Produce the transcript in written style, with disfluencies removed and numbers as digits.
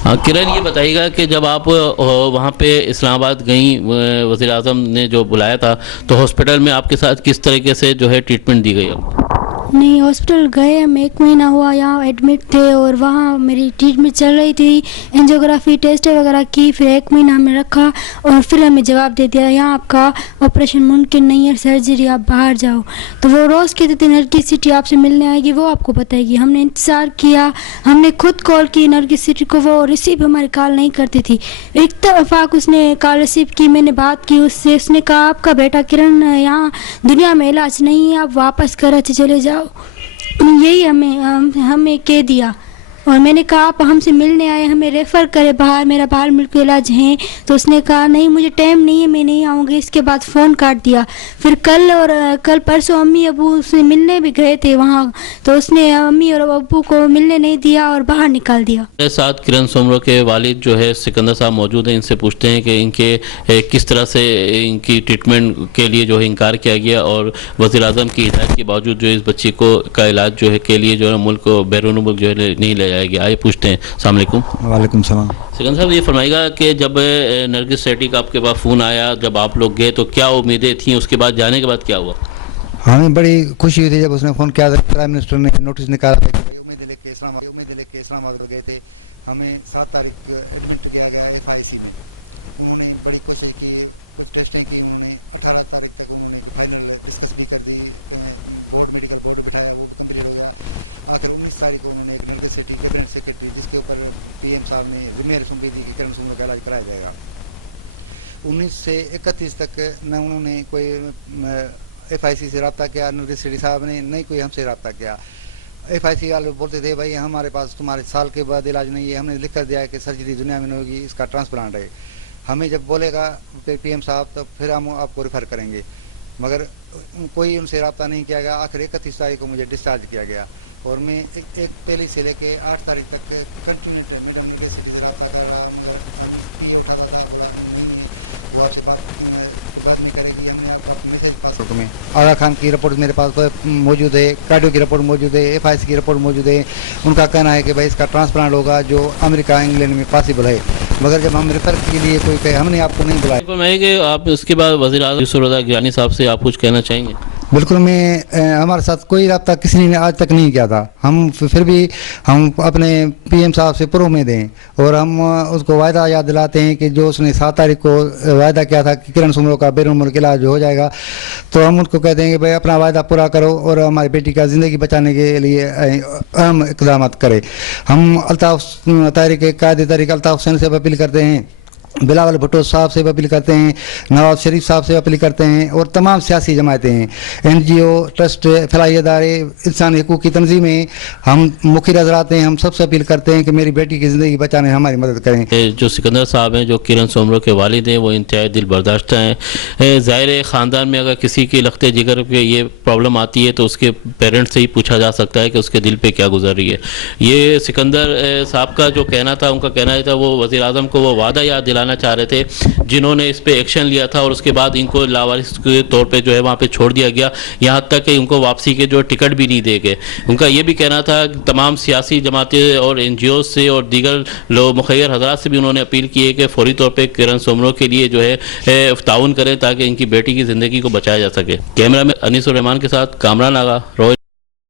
हाँ किरण, ये बताइएगा कि जब आप वहाँ पे इस्लामाबाद गई, वज़ीर आज़म ने जो बुलाया था, तो हॉस्पिटल में आपके साथ किस तरीके से जो है ट्रीटमेंट दी गई आपको? नहीं, हॉस्पिटल गए हम, 1 महीना हुआ यहाँ एडमिट थे और वहाँ मेरी ट्रीटमेंट चल रही थी। एंजियोग्राफी टेस्ट वगैरह की, फिर 1 महीना हमें रखा और फिर हमें जवाब दे दिया यहाँ आपका ऑपरेशन मुमकिन नहीं है, सर्जरी, आप बाहर जाओ। तो वो रोज़ कहते थे नरगिस सिटी आपसे मिलने आएगी, वो आपको बताएगी। हमने इंतज़ार किया, हमने खुद कॉल की नरगिस सिटी को, वो रिसीव हमारी कॉल नहीं करती थी। इत्तेफाक उसने कॉल रिसीव की, मैंने बात की उससे, उसने कहा आपका बेटा किरण यहाँ दुनिया में इलाज नहीं है, आप वापस कराची चले जाओ। यही हमें कह दिया और मैंने कहा आप हमसे मिलने आए, हमें रेफ़र करे बाहर, मेरा बाहर मुल्क इलाज है। तो उसने कहा नहीं मुझे टाइम नहीं है, मैं नहीं आऊँगी। इसके बाद फ़ोन काट दिया। फिर कल परसों अम्मी अबू से मिलने भी गए थे वहाँ, तो उसने अम्मी और अबू को मिलने नहीं दिया और बाहर निकाल दिया। मेरे साथ किरण सोमरो के वालिद जो है सिकंदर साहब मौजूद हैं। इनसे पूछते हैं कि इनके किस तरह से इनकी ट्रीटमेंट के लिए जो है इनकार किया गया और वज़ीर आज़म की हिदायत के बावजूद जो इस बच्ची को का इलाज जो है के लिए जो है मुल्क बैरून मुल्क जो है नहीं ले जाया गया। आइए पूछते हैं। अस्सलाम वालेकुम। वालेकुम सलाम। सिकंदर साहब, ये फरमाइएगा कि जब नरगिस सेठी का आपके पास फ़ोन आया, जब आप लोग गए तो क्या उम्मीदें थीं, उसके बाद जाने के बाद क्या हुआ? हमें बड़ी खुशी हुई थी जब उसने फ़ोन किया था। प्राइम मिनिस्टर ने नोटिस निकाला था कि उम्मीद लेके इस्लामाबाद गए थे, हमें 7 तारीख को एडमिट किया गया है FIC में। उन्होंने बड़ी खुशी की, कुछ टेस्टें की, उन्होंने 18 तारीख तक उन्होंने कर दी। आखिर 19 तारीख को उन्होंने एक नरगिस सेठी कैबिनेट सेक्रेटरी, जिसके ऊपर PM साहब ने जिम्मेदारी सौंपी थी कि किरण सोमरो का इलाज कराया जाएगा। 19 से 31 तक न उन्होंने कोई FIC से रब्ता किया, नरगिस सेठी साहब ने नहीं कोई हमसे रब्ता किया। FIC वाले बोलते थे भाई हमारे पास तुम्हारे साल के बाद इलाज नहीं है, हमने लिख कर दिया है कि सर्जरी दुनिया में नहीं होगी, इसका ट्रांसप्लांट है। हमें जब बोलेगा PM साहब तो फिर हम आपको रेफ़र करेंगे, मगर कोई उनसे रब्ता नहीं किया गया। आखिर 31 तारीख को मुझे डिस्चार्ज किया गया और मैं एक पहले से लेके 8 तारीख तक कंटिन्यू मैडम आगा खान की रिपोर्ट मेरे पास मौजूद है, कार्डियो की रिपोर्ट मौजूद है, FIC की रिपोर्ट मौजूद है। उनका कहना है कि भाई इसका ट्रांसप्लांट होगा जो अमेरिका इंग्लैंड में पॉसिबल है, मगर जब हम रेफर के लिए कोई कहे हमने आपको नहीं बुलाया। फरमाइए कि आप इसके बाद वज़ीर आज़म यूसुफ रज़ा गिलानी साहब से आप कुछ कहना चाहेंगे? बिल्कुल, मैं हमारे साथ कोई रब्ता किसी ने आज तक नहीं किया था। हम फिर भी हम अपने PM साहब से पूर्व में दें और हम उसको वायदा याद दिलाते हैं कि जो उसने 7 तारीख को वायदा किया था कि किरण सोमरो का बैरून मुल्क इलाज हो जाएगा, तो हम उनको कहते हैं कि भाई अपना वायदा पूरा करो और हमारी बेटी का ज़िंदगी बचाने के लिए अहम इक़दाम करें। हम अल्ताफ़ तारिक कायदे तारिक अल्ताफ़ हुसैन से अपील करते हैं, बिलावल भुट्टो साहब से अपील करते हैं, नवाज शरीफ साहब से अपील करते हैं और तमाम सियासी जमातें हैं, NGO, ट्रस्ट, फलाही इदारे, इंसानी हकूक़ की तंजीमें, हम मुखिर हज़रात हैं, हम सबसे अपील करते हैं कि मेरी बेटी की ज़िंदगी बचाने में हमारी मदद करें। जो सिकंदर साहब हैं, जो किरण सोमरो के वालिद हैं, वो इंतहाई दिल बर्दाश्त हैं। ज़ाहिर ख़ानदान में अगर किसी के लख्ते जिगर पे ये प्रॉब्लम आती है तो उसके पेरेंट्स से ही पूछा जा सकता है कि उसके दिल पे क्या गुजर रही है। ये सिकंदर साहब का जो कहना था, उनका कहना था वो वज़ीर आज़म को वो वादा याद दिलाना चाह रहे थे जिन्होंने इस पे एक्शन लिया था और उसके बाद इनको लावारिस के तौर पे जो है वहाँ पे छोड़ दिया गया, यहाँ तक कि उनको वापसी के जो टिकट भी नहीं दे गए। उनका ये भी कहना था तमाम सियासी जमातें और NGO से और दीगर लोग मुखैर हजरात से भी उन्होंने अपील की है कि फौरी तौर पर किरण सोमरो के लिए जो है ताउन करें ताकि इनकी बेटी की ज़िंदगी को बचाया जा सके। कैमरा में अनीस उर रहमान के साथ कामरान आगा, रोज।